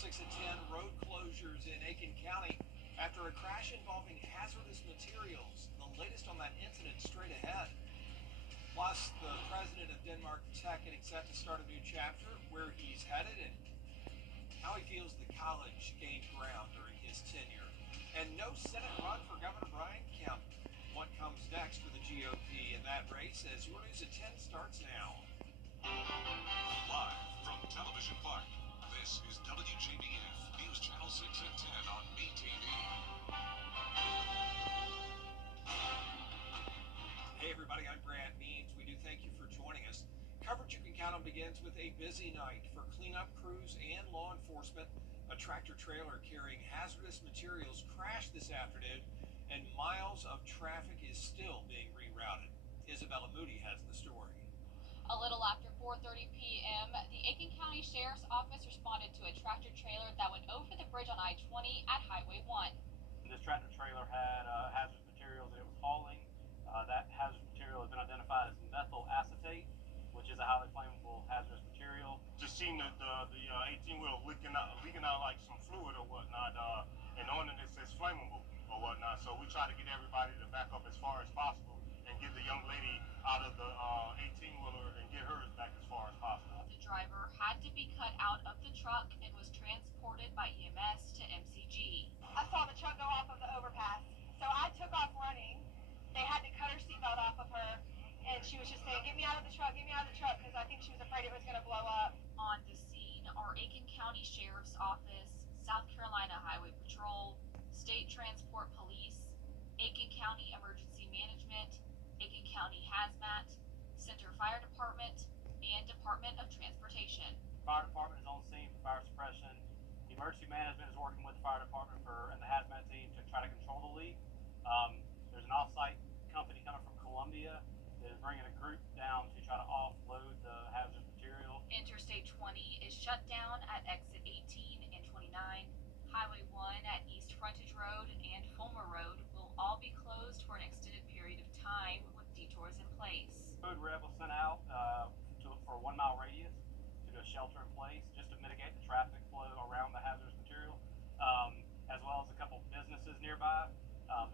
6 at 10, road closures in Aiken County after a crash involving hazardous materials. The latest on that incident straight ahead. Plus, the president of Denmark Tech getting set to start a new chapter, where he's headed and how he feels the college gained ground during his tenure. And no Senate run for Governor Brian Kemp. What comes next for the GOP in that race as Your News at 10 starts now. Live from Television Park, this is WJBF News Channel 6 at 10 on BTV. Hey everybody, I'm Brad Means. We do thank you for joining us. Coverage you can count on begins with a busy night for cleanup crews and law enforcement. A tractor trailer carrying hazardous materials crashed this afternoon, and miles of traffic is still being rerouted. Isabella Moody has the story. A little after 4:30 p.m., the Aiken County Sheriff's Office responded to a tractor trailer that went over the bridge on I-20 at Highway 1. This tractor trailer had hazardous materials that it was hauling. That hazardous material has been identified as methyl acetate, which is a highly flammable hazardous material. Just seeing the 18-wheel leaking out like some fluid or whatnot, and on it says flammable or whatnot. So we try to get everybody to back up as far as possible and get the young lady out of the 18-wheeler and get hers back as far as possible. The driver had to be cut out of the truck and was transported by EMS to MCG. I saw the truck go off of the overpass, so I took off running. They had to cut her seatbelt off of her, and she was just saying, "Get me out of the truck, because I think she was afraid it was going to blow up." On the scene are Aiken County Sheriff's Office, South Carolina Highway Patrol, State Transport Police, Aiken County Emergency Management, Aiken County Hazmat, Center Fire Department, and Department of Transportation. Fire department is on scene for fire suppression. Emergency management is working with the fire department and the hazmat team to try to control the leak. There's an off-site company coming from Columbia that is bringing a group down to try to offload the hazardous material. Interstate 20 is shut down at exit 18 and 29. Highway 1 at East Frontage Road and Fulmer Road will all be closed for an extended period of time with detours in place. Road Rev was sent out for a 1-mile radius to do a shelter in place just to mitigate the traffic flow around the hazardous material, as well as a couple businesses nearby.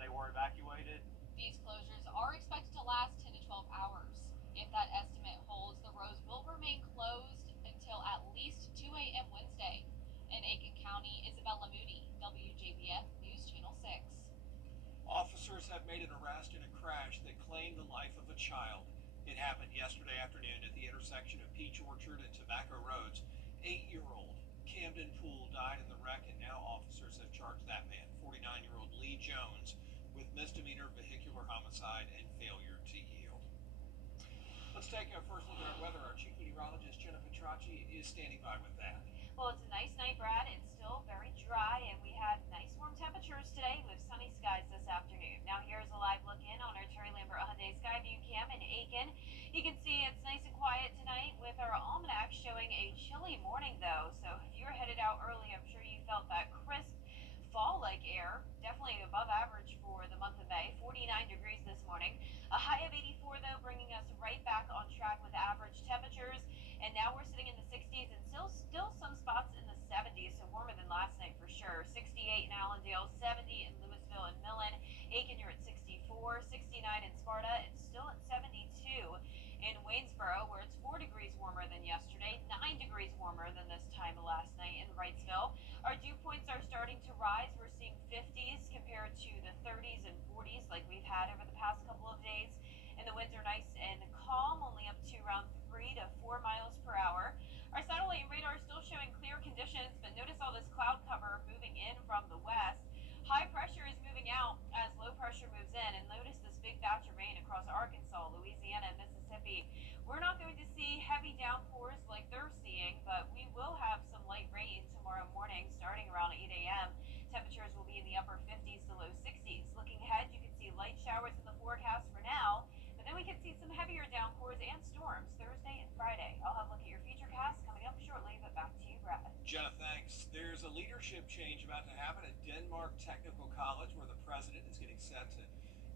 They were evacuated. These closures are expected to last 10 to 12 hours. If that estimate holds, the roads will remain closed until at least 2 a.m. Wednesday. In Aiken County, Isabella Moody, WJBF News Channel 6. Officers have made an arrest in a crash that claimed the life of a child. It happened yesterday afternoon at the intersection of Peach Orchard and Tobacco Roads. 8-year-old Camden Poole died in the wreck, and now officers have charged that man, 49-year-old Lee Jones, with misdemeanor vehicular homicide and failure to yield. Let's take a first look at our weather. Our chief meteorologist, Jenna Petracci, is standing by with that. Well, it's a nice night, Brad. It's still very dry, and we had nice warm temperatures today with sunny skies this afternoon. Now here's a live look in on our Terry Lambert Hyundai Sky View Cam in Aiken. You can see it's nice and quiet tonight with our almanac showing a chilly morning, though. So if you're headed out early, I'm sure you felt that crisp fall-like air. Definitely above average for the month of May. 49 degrees this morning. A high of 84, though, bringing us right back on track with average temperatures. And now we're sitting in the 60s and still some spots in the 70s, so warmer than last night for sure. 68 in Allendale, 70 in Louisville and Millen. Aiken, you're at 64, 69 in Sparta, and still at 72 in Waynesboro, where it's 4 degrees warmer than yesterday, 9 degrees warmer than this time last night in Wrightsville. Our dew points are starting to rise. We're seeing 50s compared to the 30s and 40s like we've had over the past couple of days. And the winds are nice and calm, only up to around 3 to 4 miles per hour. Our satellite and radar are still showing clear conditions, but notice all this cloud cover moving in from the west. High pressure is moving out as low pressure moves in, and notice this big batch of rain across Arkansas, Louisiana, and Mississippi. We're not going to see heavy downpours like they're seeing, but we will have some light rain tomorrow morning starting around 8 a.m. Temperatures will be in the upper 50s to low 60s. Looking ahead, you can see light showers in the forecast for now. Then we can see some heavier downpours and storms Thursday and Friday. I'll have a look at your futurecast coming up shortly, but back to you, Brad. Jenna, thanks. There's a leadership change about to happen at Denmark Technical College, where the president is getting set to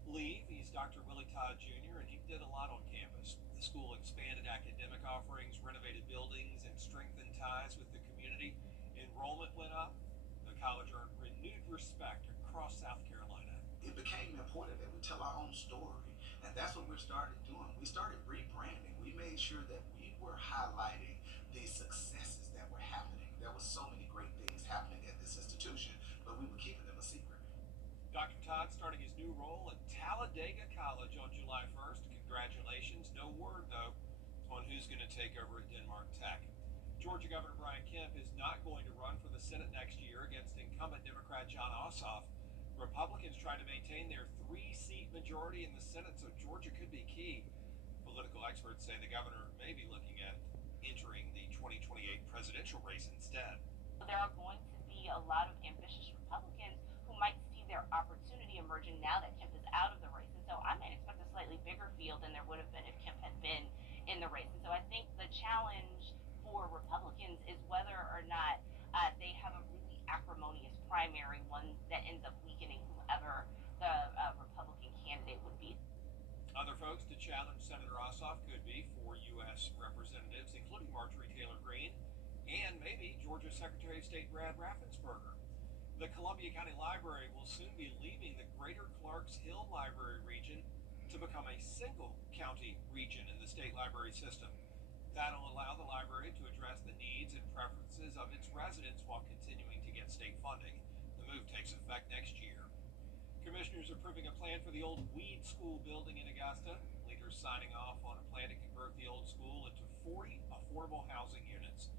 leave. He's Dr. Willie Todd Jr., and he did a lot on campus. The school expanded academic offerings, renovated buildings, and strengthened ties with the community. enrollment went up. The college earned renewed respect across South Carolina. It became important that we tell our own story, and that's what we started doing. We started rebranding. We made sure that we were highlighting the successes that were happening. There were so many great things happening at this institution, but we were keeping them a secret. Dr. Todd starting his new role at Talladega College on July 1st. Congratulations. No word, though, on who's going to take over at Denmark Tech. Georgia Governor Brian Kemp is not going to run for the Senate next year against incumbent Democrat John Ossoff. Republicans trying to maintain their 3-seat majority in the Senate, so Georgia could be key. Political experts say the governor may be looking at entering the 2028 presidential race instead. There are going to be a lot of ambitious Republicans who might see their opportunity emerging now that Kemp is out of the race. And so I might expect a slightly bigger field than there would have been if Kemp had been in the race. And so I think the challenge for Republicans is whether or not they have a really acrimonious primary, one that ends up weakening whoever the Republican candidate would be. Other folks to challenge Senator Ossoff could be 4 U.S. representatives, including Marjorie Taylor Greene and maybe Georgia Secretary of State Brad Raffensperger. The Columbia County Library will soon be leaving the Greater Clarks Hill Library region to become a single county region in the state library system. That'll allow the library to address the needs and preferences of its residents while continuing to get state funding. The move takes effect next year. Commissioners approving a plan for the old Weed School building in Augusta. Leaders signing off on a plan to convert the old school into 40 affordable housing units.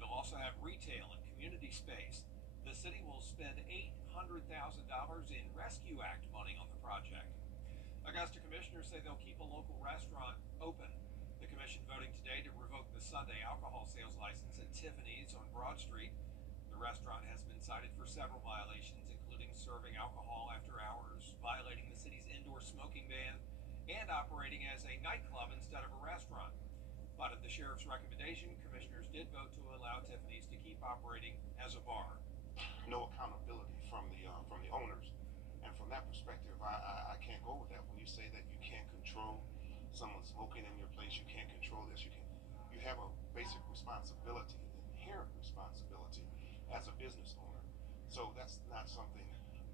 It'll also have retail and community space. The city will spend $800,000 in Rescue Act money on the project. Augusta commissioners say they'll keep a local restaurant open. The commission voting today to revoke the Sunday alcohol sales license at Tiffany's on Broad Street. The restaurant has been cited for several violations, including serving alcohol after hours, violating the city's indoor smoking ban, and operating as a nightclub instead of a restaurant. But at the sheriff's recommendation, commissioners did vote to allow Tiffany's to keep operating as a bar. No accountability from the owners, and from that perspective, I can't go with that. When you say that you can't control someone smoking in your place, you can't control this. You have a basic responsibility, an inherent responsibility as a business owner. So that's not something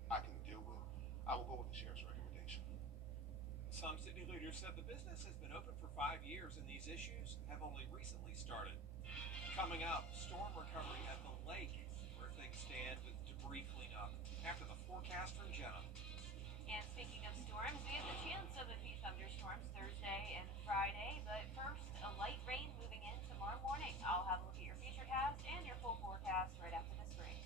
I can deal with. I will go with the sheriff's recommendation. Some city leaders said the business has been open for 5 years and these issues have only recently started. Coming up, storm recovery at the lake, where things stand with debris cleanup. After the forecast from Jenna. And speaking of storms, we have the chance of a few thunderstorms Thursday and Friday, but first, a light rain moving in tomorrow morning. I'll have a look at your futurecast and your full forecast right after this break.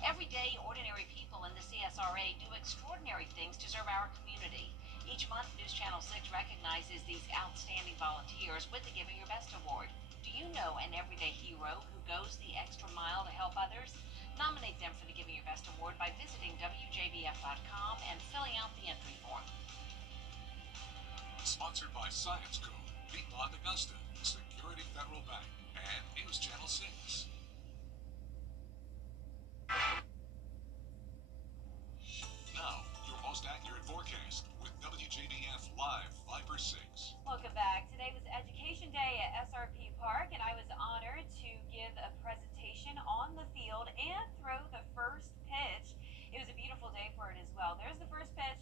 Every day, ordinary people in the CSRA do extraordinary things to serve our community. Each month, News Channel 6 recognizes these outstanding volunteers with the Giving Your Best Award. Do you know an everyday hero who goes the extra mile to help others? Nominate them for the Giving Your Best Award by visiting WJBF.com and filling out the entry form. Sponsored by Science Code, Piedmont Augusta, Security Federal Bank, and News Channel 6. Now, your most accurate forecast with WJBF Live Viper 6. Welcome back. Today was Education Day at SRP Park, and I was honored to give a presentation on the field and throw the first pitch. It was a beautiful day for it as well. There's the first pitch.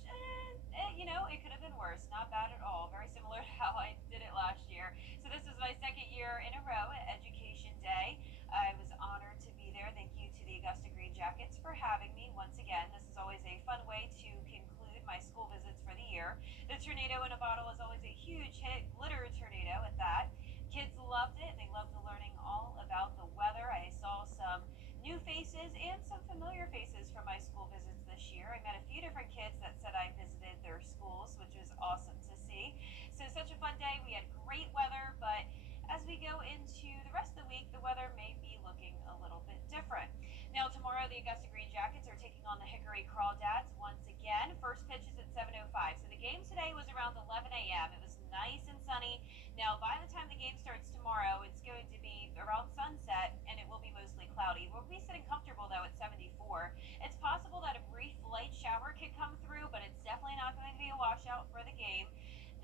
It could have been worse. Not bad at all. Very similar to how I did it last year. So this is my second year in a row at Education Day. I was honored to be there. Thank you to the Augusta Green Jackets for having me once again. This is always a fun way to conclude my school visits for the year. The tornado in a bottle is always a huge hit, glitter tornado at that. Kids loved it. They loved learning all about the weather. I saw some new faces and some familiar faces from my school visits this year. I met a few different kids that said I visited their schools, which was awesome to see. So such a fun day. We had great weather, but as we go into the rest of the week, the weather may be looking a little bit different. Now tomorrow, the Augusta Green Jackets are taking on the Hickory Crawdads once again. First pitch is at 7:05. So the game today was around 11 a.m. It was nice and sunny. Now by the time the game starts tomorrow, it's going to be around sunset and it will be mostly cloudy. We'll be sitting comfortable though at 74. It's possible that a brief light shower could come through, but it's definitely not going to be a washout for the game.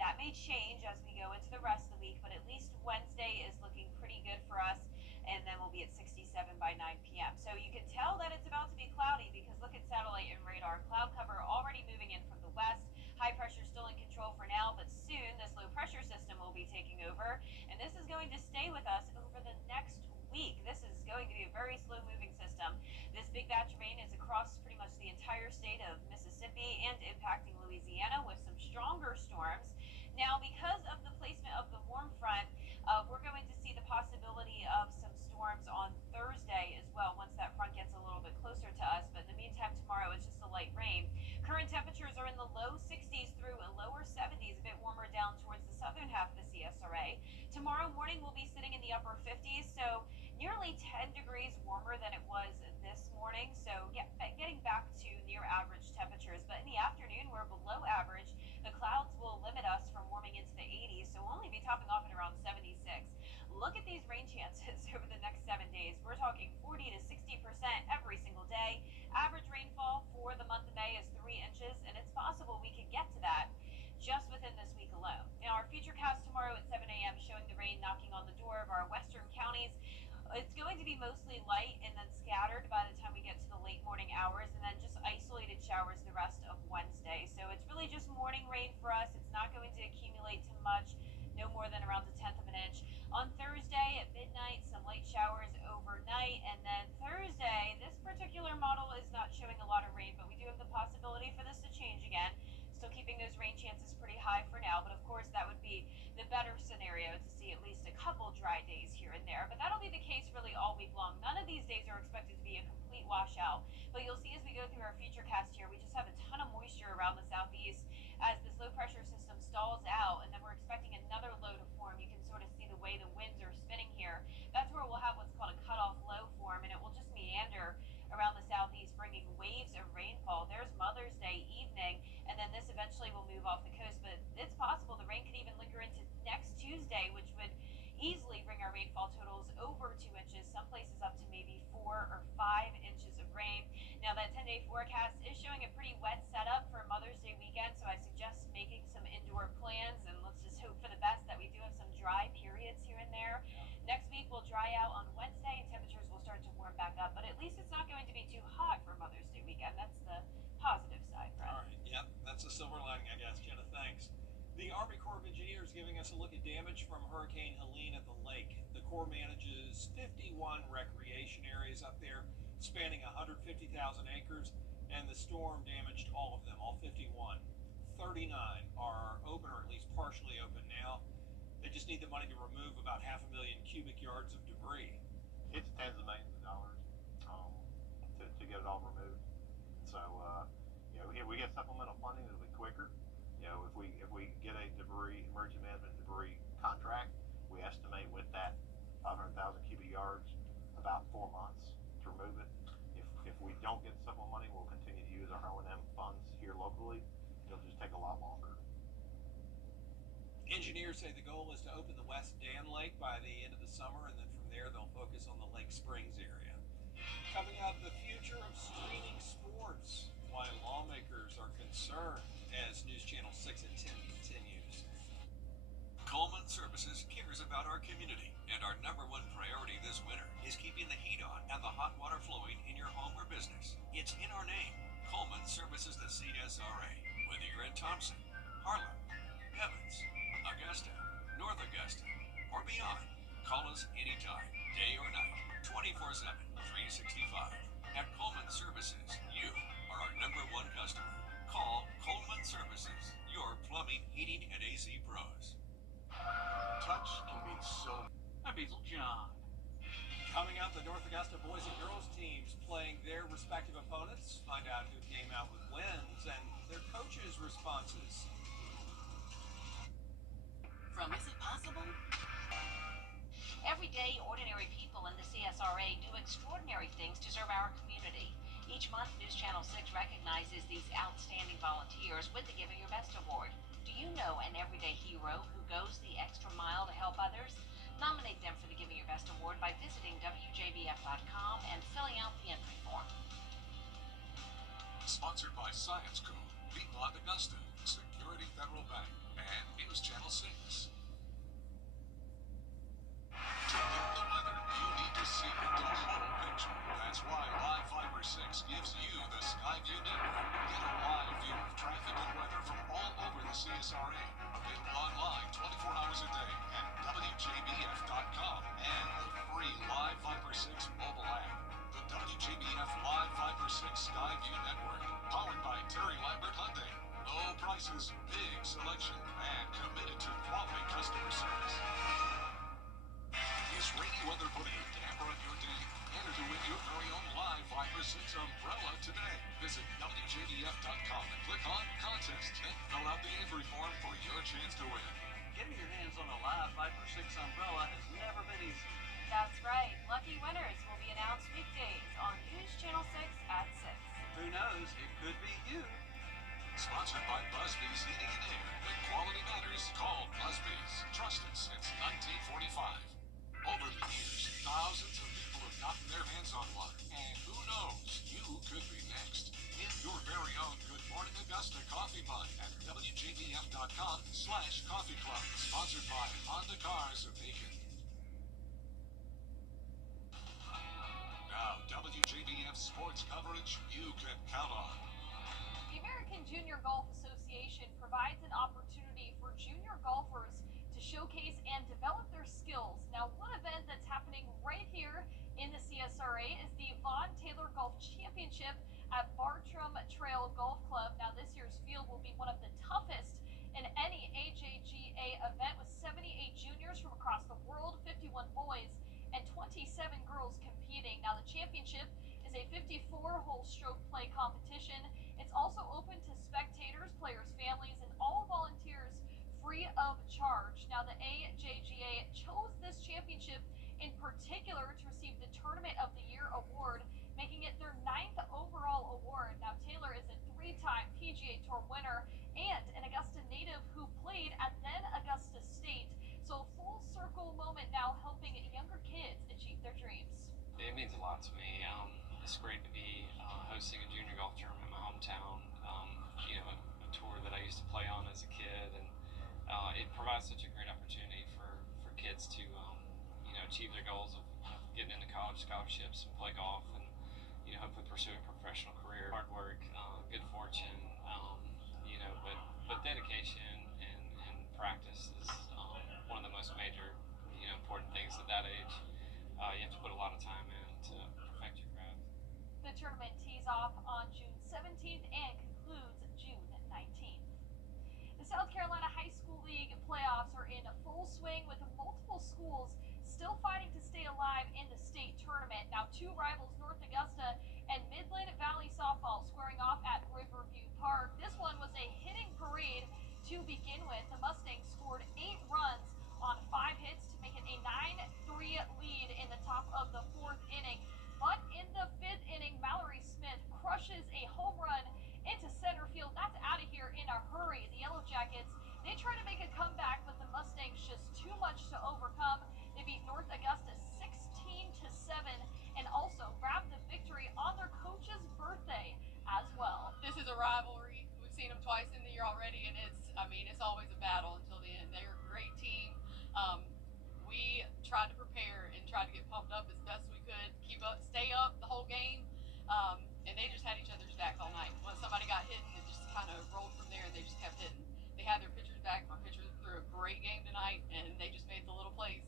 That may change as we go into the rest of the week, but at least Wednesday is looking pretty good and then we'll be at 67 by 9 p.m. So you can tell that it's about to be cloudy because look at satellite and radar. Cloud cover already moving in from the west. High pressure still in control for now, but soon this low pressure system will be taking over, and this is going to stay with us over the next week. This is going to be a very slow moving system. This big batch of rain is across pretty much the entire state of Mississippi and impacting Louisiana with some stronger storms. Now, because of the placement of the warm front, we're going to see the possibility of some storms on Thursday as well once that front gets a little bit closer to us. But in the meantime, tomorrow it's just a light rain. Current temperatures are in the low 60s through lower 70s, a bit warmer down towards the southern half of the CSRA. Tomorrow morning we'll be sitting in the upper 50s, so nearly 10 degrees warmer than it was this morning. So yeah, getting back to near average temperatures. But in the afternoon we're below average. The clouds will limit us from warming into the 80s, so we'll only be topping off at around 76. Look at these rain chances over the next 7 days. We're talking 40 to 60% every single day. Average rainfall for the month of May is 3 inches, and it's possible we could get to that just within this week alone. Now, our futurecast tomorrow at 7 a.m. showing the rain knocking on the door of our western counties. It's going to be mostly light and then scattered by the time we get to the late morning hours, and then just isolated showers the rest of Wednesday. So it's really just morning rain for us. It's not going to accumulate too much, no more than around 1/10 of an inch. On Thursday at midnight, some light showers overnight, and then Thursday, this particular model is not showing a lot of rain, but we do have the possibility for this to change again. Still keeping those rain chances pretty high for now, but of course that would be the better scenario to see at least a couple dry days here and there. But that'll be the case really all week long. None of these days are expected to be a complete washout, but you'll see as we go through our futurecast here, we just have a ton of moisture around the southeast as this low pressure system stalls out, and then we're expecting another low to form. You can sort of see the way the winds are spinning here. That's where we'll have what's called a cutoff low form, and it will just meander around the southeast, bringing waves of rainfall. There's Mother's Day evening, and then this eventually will move off the coast, but it's possible the rain could even linger into next Tuesday, which would easily bring our rainfall totals over 2 inches, some places up to maybe 4 or 5 inches of rain. Now, that 10-day forecast is showing a pretty wet setup for Mother's Day weekend, so I suggest making some indoor plans, and let's just hope for the best that we do have some dry periods here and there. Next week will dry out on Wednesday, and temperatures will start to warm back up, but at least it's not going to be too hot for Mother's Day weekend. That's the positive side, Brett. All right, yep, that's a silver lining, I guess. Jenna, thanks. The Army Corps of Engineers giving us a look at damage from Hurricane Helene at the lake. The Corps manages 51 recreation areas up there, spanning 150,000 acres, and the storm damaged all of them, all 51. 39 are open, or at least partially open now. They just need the money to remove about 500,000 cubic yards of debris. It's tens of millions of dollars to get it all removed. So if we get supplemental funding, it'll be quicker. If we get a emergency management debris contract, we estimate with that 500,000 cubic yards about 4 months to remove it. If we don't get supplemental money, we'll continue to use our O&M funds here locally. It'll just take a lot longer. Engineers say the goal is to open the West Dan Lake by the end of the summer, and then from there they'll focus on the Lake Springs area. Coming up, the future of streaming sports, why lawmakers are concerned as News Channel 6 at 10 continues. Coleman Services cares about our community, and our number one priority this winter is keeping the heat on and the hot water flowing in your home or business. It's in our name. Coleman Services the CSRA. Whether you're in Thompson, Harlan, Evans, Augusta, North Augusta, or beyond, call us anytime, day or night, 24/7, 365. At Coleman Services, you are our number one customer. Call Coleman Services, your plumbing, heating, and AC pros. Touch can mean so much. I'm Basil John. Coming up, the North Augusta boys and girls teams playing their respective opponents. Find out who came out with wins and their coaches' responses. From Is It Possible? Every day, ordinary people in the CSRA do extraordinary things to serve our community. Each month, News Channel 6 recognizes these outstanding volunteers with the Giving Your Best Award. Do you know an everyday hero who goes the extra mile to help others? Nominate them for the Giving Your Best Award by visiting WJBF.com and filling out the entry form. Sponsored by Science Co., Piedmont Augusta, Security Federal Bank, and News Channel 6. To get the weather you need to see Sports gives you the Skyview Network. Get a live view of traffic and weather from all over the CSRA. Available online 24 hours a day at WJBF.com and the free Live Viper 6 mobile app. The WJBF Live Viper 6 Skyview Network, powered by Terry Lambert Hyundai. Low prices, big selection, and committed to quality customer service. Is rainy weather putting a damper on your day? Enter to win your very own Live Viper 6 umbrella today. Visit WJBF.com and click on Contest. Then fill out the entry form for your chance to win. Getting your hands on a Live Viper 6 umbrella has never been easy. That's right. Lucky winners will be announced weekdays on News Channel 6 at 6. Who knows? It could be you. Sponsored by Busby's Heating and Air. When quality matters, call Busby's. Trusted since 1945. Over the years, thousands of people have gotten their hands on one. And who knows, you could be next. In your very own Good Morning Augusta coffee mug at WJBF.com/coffee club. Sponsored by Honda Cars of Aiken. Now, WJBF sports coverage you can count on. The American Junior Golf Association provides an opportunity for junior golfers to showcase and develop their skills. Now, one event that's happening right here in the CSRA is the Von Taylor Golf Championship at Bartram Trail Golf Club. Now, this year's field will be one of the toughest in any AJGA event, with 78 juniors from across the world, 51 boys, and 27 girls competing. Now, the championship is a 54-hole stroke play competition. It's also open to spectators, players' families, and all volunteers free of charge. Now, the AJGA chose this championship in particular to receive the Tournament of the Year award, making it their 9th overall award. Now, Taylor is a 3-time PGA Tour winner and an Augusta native who played at then Augusta State. So a full circle moment now, helping younger kids achieve their dreams. It means a lot to me. It's great to be hosting a junior golf tournament in my hometown. A tour that I used to play on as a kid, and it provides such a great opportunity for kids to achieve their goals of getting into college scholarships and play golf, and hopefully pursue a professional career. Hard work, good fortune, but dedication and practice is one of the most major important things at that age. You have to put a lot of time in to perfect your craft. The tournament tees off on June 17th and concludes June 19th. The South Carolina High School League playoffs are in full swing, with multiple schools still fighting to stay alive in the state tournament. Now, two rivals, North Augusta and Midland Valley Softball, squaring off at Riverview Park. This one was a hitting parade to begin with. The Mustangs scored 8 runs on 5 hits to make it a 9-3 lead in the top of the 4th inning. But in the 5th inning, Mallory Smith crushes a home run into center field. That's out of here in a hurry. The Yellow Jackets, they try to make a comeback, but the Mustangs just too much to overcome. They beat North Augusta 16-7 and also grabbed the victory on their coach's birthday as well. This is a rivalry. We've seen them twice in the year already, and it's always a battle until the end. They're a great team. We tried to prepare and tried to get pumped up as best we could, stay up the whole game, and they just had each other's back all night. When somebody got hit, it just kind of rolled from there, and they just kept hitting. They had their pitchers back. My pitchers threw a great game tonight, and they just made the little plays.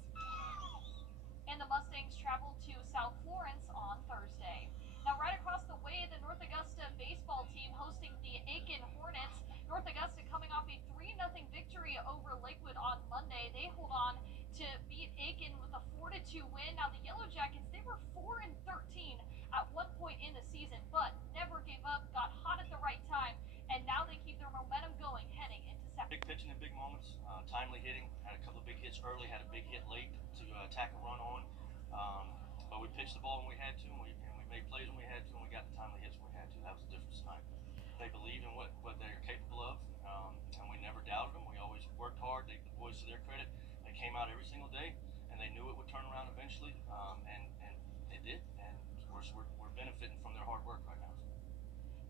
And the Mustangs traveled to South Florence on Thursday. Now, right across the way, the North Augusta baseball team hosting the Aiken Hornets. North Augusta coming off a 3-0 victory over Lakewood on Monday. They hold on to beat Aiken with a 4-2 win. Now, the Yellow Jackets, they were 4-13 at one point in the season, but never gave up, got hot at the right time, and now they keep their momentum going heading into September. Big pitching in big moments, timely hitting. Had a couple of big hits early, had a big hit late to attack a run on. But we pitched the ball when we had to, and we made plays when we had to, and we got the timely hits when we had to. That was the difference tonight. They believed in what they're capable of, and we never doubted them. We always worked hard. The boys, to their credit, they came out every single day, and they knew it would turn around eventually, and it did. And we're benefiting from their hard work right now.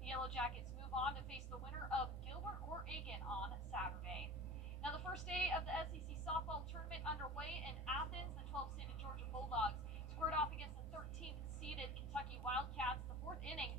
The Yellow Jackets move on to face the winner of Gilbert or Aiken on Saturday. Now, the first day of the SEC softball tournament underway in Athens. The 12th-seeded Georgia Bulldogs squared off against the 13th-seeded Kentucky Wildcats. The 4th inning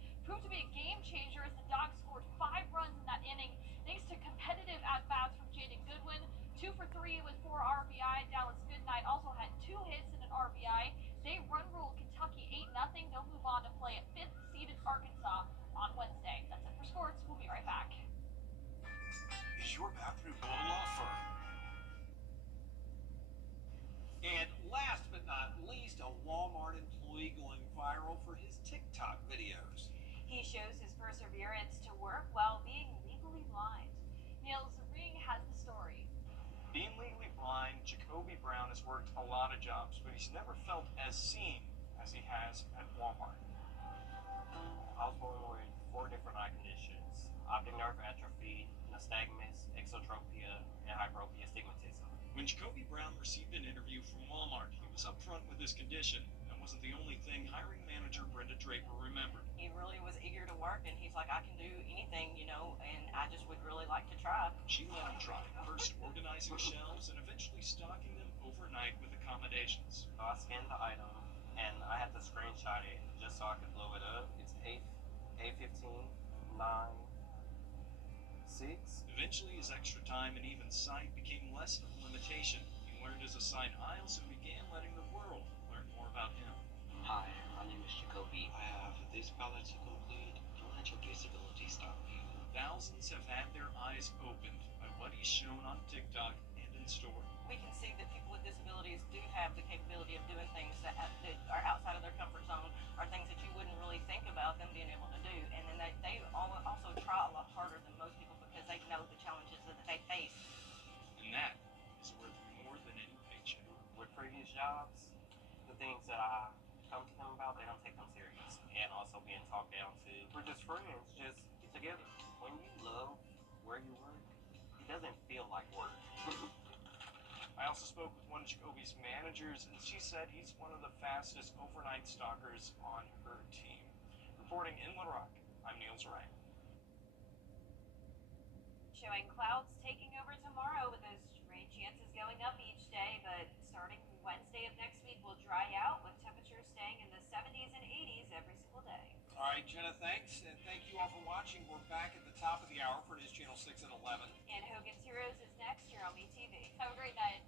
he's never felt as seen as he has at Walmart. I was born with 4 different eye conditions: optic nerve atrophy, nystagmus, exotropia, and hyperopia astigmatism. When Jacoby Brown received an interview from Walmart, he was upfront with his condition. That wasn't the only thing hiring manager Brenda Draper remembered. He really was eager to work, and he's like, I can do anything, and I just would really like to try. She let him try, first organizing shelves and eventually stocking them overnight with accommodations. So I scanned the item, and I had to screenshot it just so I could blow it up. It's A15 9 6. Eventually, his extra time and even sight became less of a limitation. He learned his assigned aisles and began letting the world learn more about him. Hi, my name is Jacoby. I have this ballot to conclude. Don't let your disability stop you. Thousands have had their eyes opened by what he's shown on TikTok and in store. We can see that people with disabilities do have the capability of doing things that are outside of their comfort zone, or things that you wouldn't really think about them being able to do. And then they also try a lot harder than most people because they know the challenges that they face. And that is worth more than any paycheck. With previous jobs, the things that I come to them about, they don't take them serious. And also being talked down to. We're just friends, just get together. When you love where you work, it doesn't feel like work. I also spoke with one of Jacoby's managers, and she said he's one of the fastest overnight stalkers on her team. Reporting in Little Rock, I'm Neil Zoran. Showing clouds taking over tomorrow with those rain chances going up each day, but starting Wednesday of next week will dry out with temperatures staying in the 70s and 80s every single day. All right, Jenna, thanks, and thank you all for watching. We're back at the top of the hour for News Channel 6 at 11. And Hogan's Heroes is next here on BTV. Have a great night.